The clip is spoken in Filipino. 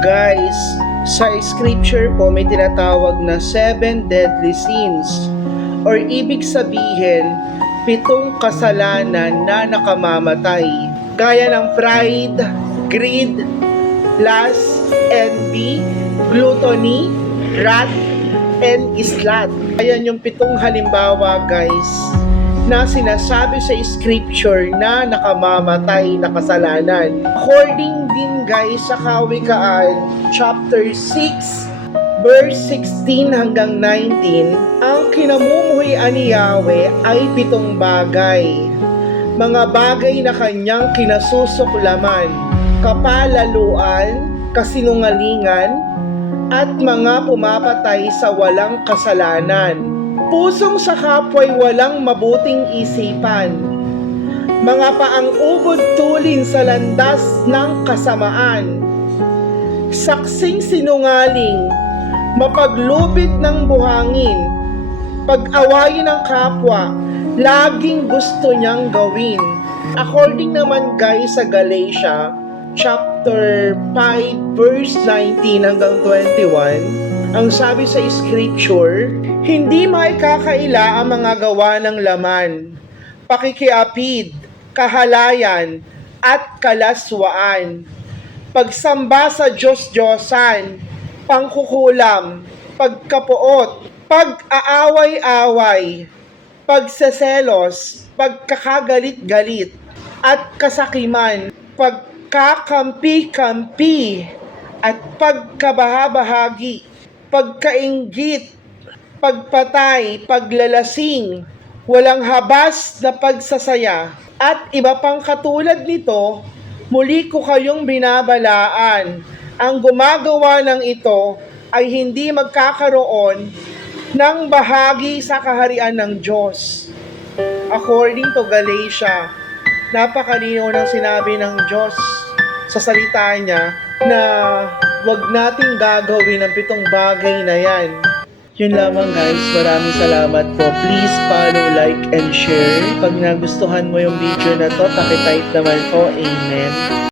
Guys, sa scripture po may tinatawag na 7 deadly sins or ibig sabihin 7 kasalanan na nakamamatay gaya ng pride, greed, lust, envy, gluttony, wrath, and sloth. Ayan yung 7 halimbawa guys na sinasabi sa scripture na nakamamatay na kasalanan. According din guys sa Kawikaan chapter 6 verse 16 hanggang 19, ang kinamumuhian ni Yahweh ay 7 bagay. Mga bagay na kanyang kinasusuklaman, kapalaluan, kasinungalingan, at mga pumapatay sa walang kasalanan. Pusong sa kapwa'y walang mabuting isipan, mga paang ubod tulin sa landas ng kasamaan, saksing sinungaling, mapaglubid ng buhangin, pag-awayin ng kapwa, laging gusto niyang gawin. According naman guys sa Galatia chapter 5 verse 19 hanggang 21, ang sabi sa scripture, hindi maikakaila ang mga gawa ng laman, pakikiapid, kahalayan, at kalaswaan, pagsamba sa Diyos-Diyosan, pangkukulam, pagkapuot, pag-aaway-away, pagseselos, pagkakagalit-galit, at kasakiman, pagkakampi-kampi, at pagkabahabahagi, pagkainggit, pagpatay, paglalasing, walang habas na pagsasaya, at iba pang katulad nito. Muli ko kayong binabalaan, ang gumagawa ng ito ay hindi magkakaroon ng bahagi sa kaharian ng Diyos. According to Galatia, napakalinaw ng sinabi ng Diyos sa salita niya na wag nating gagawin ang 7 bagay na yan. Yun lamang guys, maraming salamat po. Please follow, like, and share. Pag nagustuhan mo yung video na to, pakitype naman po. Amen.